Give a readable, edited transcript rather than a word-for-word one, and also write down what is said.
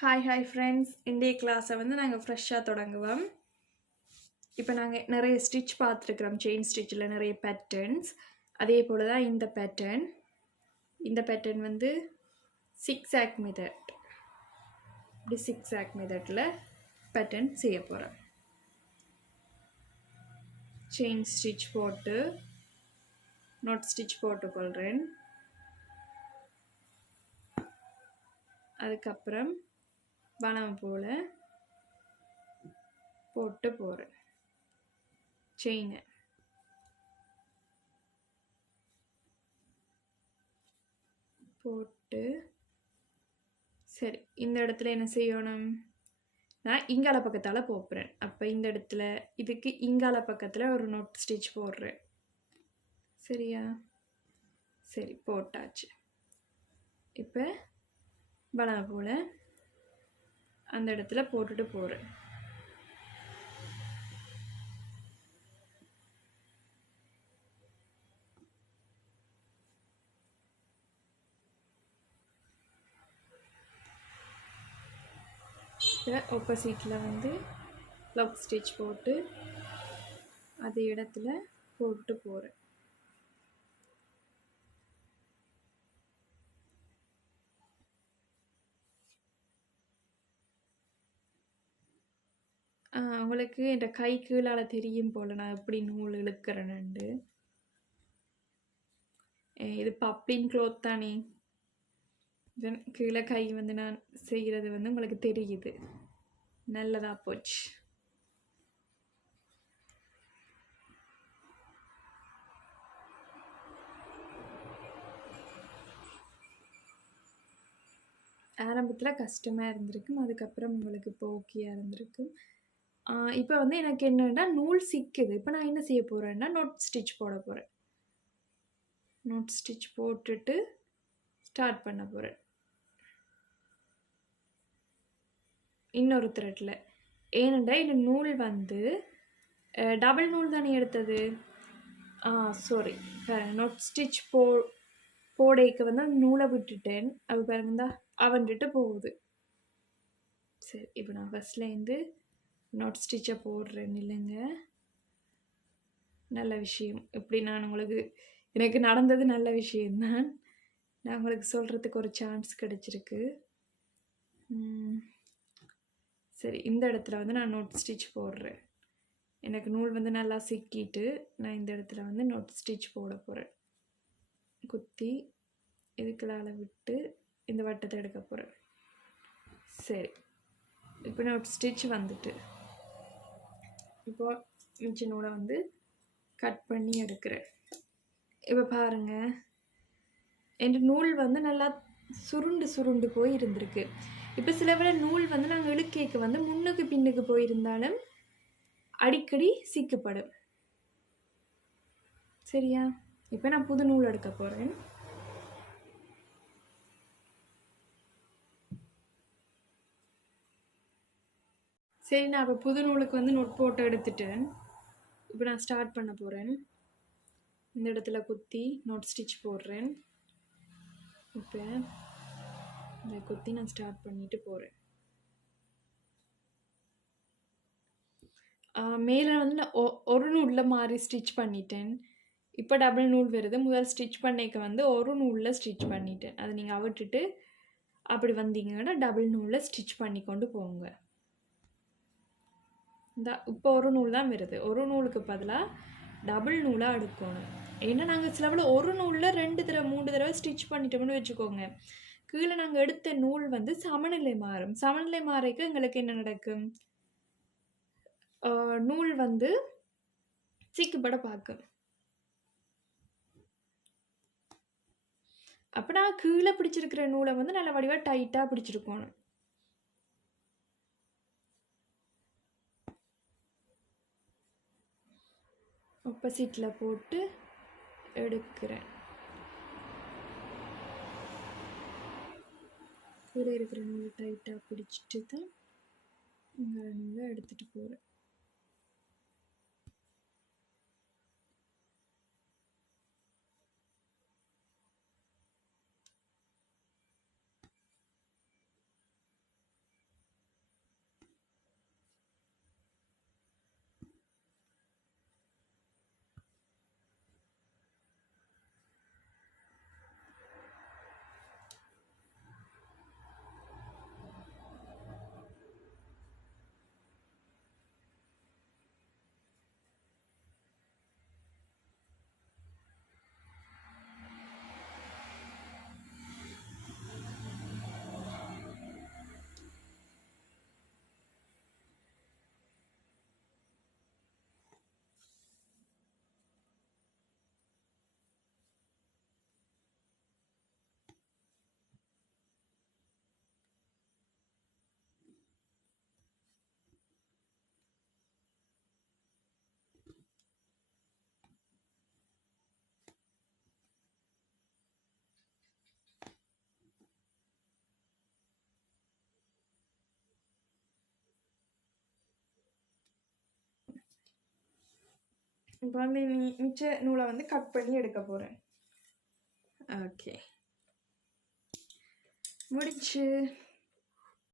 Hi friends. இன்றைய கிளாஸை வந்து நாங்கள் ஃப்ரெஷ்ஷாக தொடங்குவோம். இப்போ நாங்கள் நிறைய ஸ்டிச் பார்த்துருக்குறோம். செயின் ஸ்டிச்சில் நிறைய பேட்டர்ன்ஸ். அதே போல் தான் இந்த பேட்டர்ன் வந்து சிக்ஸாக் மெத்தட். இப்படி சிக்ஸாக் மெத்தடில் பேட்டர்ன் செய்ய போகிறோம். செயின் ஸ்டிச் போட்டு நாட் ஸ்டிச் போட்டுக்கொள்கிறேன். அதுக்கப்புறம் வனம் போல் போட்டு போகிறேன். செயினை போட்டு சரி, இந்த இடத்துல என்ன செய்யணும்? நான் இங்கால பக்கத்தால் போப்புறேன். அப்போ இந்த இடத்துல இதுக்கு இங்கால பக்கத்தில் ஒரு நோட் ஸ்டிச் போடுறேன். சரியா? சரி, போட்டாச்சு. இப்போ வளம் போல் அந்த இடத்துல போட்டுட்டு போகிறேன். இப்போ ஆப்போசிட்டில் வந்து லக் ஸ்டிச் போட்டு அதே இடத்துல போட்டு போகிறேன். உங்களுக்கு என் கை கீழால் தெரியும் போல் நான் எப்படி நூல் இழுக்கிறேன்னு. இது பப்ளின் க்ளோத் தானே, கீழே கை வந்து நான் செய்கிறது வந்து உங்களுக்கு தெரியுது. நல்லதா போச்சு. ஆரம்பத்தில் கஷ்டமாக இருந்திருக்கும், அதுக்கப்புறம் உங்களுக்கு இப்போ ஓகேயாக இருந்திருக்கும். இப்போ வந்து எனக்கு என்னென்னா நூல் சிக்குது. இப்போ நான் என்ன செய்ய போகிறேன்னா நோட் ஸ்டிச் போட போகிறேன். நோட் ஸ்டிச் போட்டுட்டு ஸ்டார்ட் பண்ண போகிறேன் இன்னொரு த்ரெட்டில். ஏனெண்டா இந்த நூல் வந்து டபுள் நூல் தானே எடுத்தது. சாரி, நோட் ஸ்டிச் போடைக்கு வந்து நூலை விட்டுட்டேன். அது பாருங்கந்தா அவன்கிட்ட போகுது. சரி, இப்போ நான் ஃபஸ்ட்லேருந்து நோட் ஸ்டிச்சை போடுறேன். இல்லைங்க, நல்ல விஷயம். இப்படி நான் உங்களுக்கு எனக்கு நடந்தது நல்ல விஷயம்தான். நான் உங்களுக்கு சொல்கிறதுக்கு ஒரு சான்ஸ் கிடச்சிருக்கு. சரி, இந்த இடத்துல வந்து நான் நோட் ஸ்டிச் போடுறேன். எனக்கு நூல் வந்து நல்லா சிக்கிட்டு நான் இந்த இடத்துல வந்து நோட் ஸ்டிச் போட போகிறேன். குத்தி இதுக்குள்ளால விட்டு இந்த வட்டத்தை எடுக்க போகிறேன். சரி, இப்போ நோட் ஸ்டிச் வந்துட்டு இப்போ மிச்ச நூலை வந்து கட் பண்ணி எடுக்கிறேன். இப்போ பாருங்கள், என் நூல் வந்து நல்லா சுருண்டு போய் இருந்திருக்கு. இப்போ சில வேளை நூல் வந்து நாங்கள் இழுக்கைக்கு வந்து முன்னுக்கு பின்னுக்கு போயிருந்தாலும் அடிக்கடி சிக்கப்படும். சரியா? இப்போ நான் புது நூல் எடுக்க போகிறேன். சரி, நான் இப்போ புது நூலுக்கு வந்து நோட் போட்டு எடுத்துட்டேன். இப்போ நான் ஸ்டார்ட் பண்ண போகிறேன். இந்த இடத்துல குத்தி நோட் ஸ்டிச் போடுறேன். இப்போ இதை குத்தி நான் ஸ்டார்ட் பண்ணிட்டு போகிறேன். மேலே வந்து நான் ஒரு நூலில் மாறி ஸ்டிச் பண்ணிட்டேன். இப்போ டபுள் நூல் வருது. முதல் ஸ்டிச் பண்ணிக்க வந்து ஒரு நூலில் ஸ்டிச் பண்ணிட்டேன். அதை நீங்கள் விட்டுட்டு அப்படி வந்தீங்கன்னா டபுள் நூலில் ஸ்டிச் பண்ணி கொண்டு போங்க. இந்த இப்போ ஒரு நூல் தான் வருது. ஒரு நூலுக்கு பதிலாக டபுள் நூலாக எடுக்கணும். ஏன்னா நாங்கள் சிலவில் ஒரு நூலில் 2 தடவை 3 தடவை ஸ்டிச் பண்ணிட்டோம்னு வச்சுக்கோங்க. கீழே நாங்கள் எடுத்த நூல் வந்து சமநிலை மாறும். சமநிலை மாறிக்க எங்களுக்கு என்ன நடக்கும்? நூல் வந்து சிக்கப்பட பார்க்கும். அப்போ நான் கீழே பிடிச்சிருக்கிற நூலை வந்து நல்ல வடிவாக டைட்டாக பிடிச்சிருக்கணும். ஆப்போசிட்டில் போட்டு எடுக்கிறேன். கீழே இருக்கிற நூலை டைட்டாக பிடிச்சிட்டு தான் இங்கே நூலை எடுத்துகிட்டு போகிறேன். இப்போ வந்து மிச்ச நூலை வந்து கட் பண்ணி எடுக்க போகிறேன். ஓகே, முடிச்சு.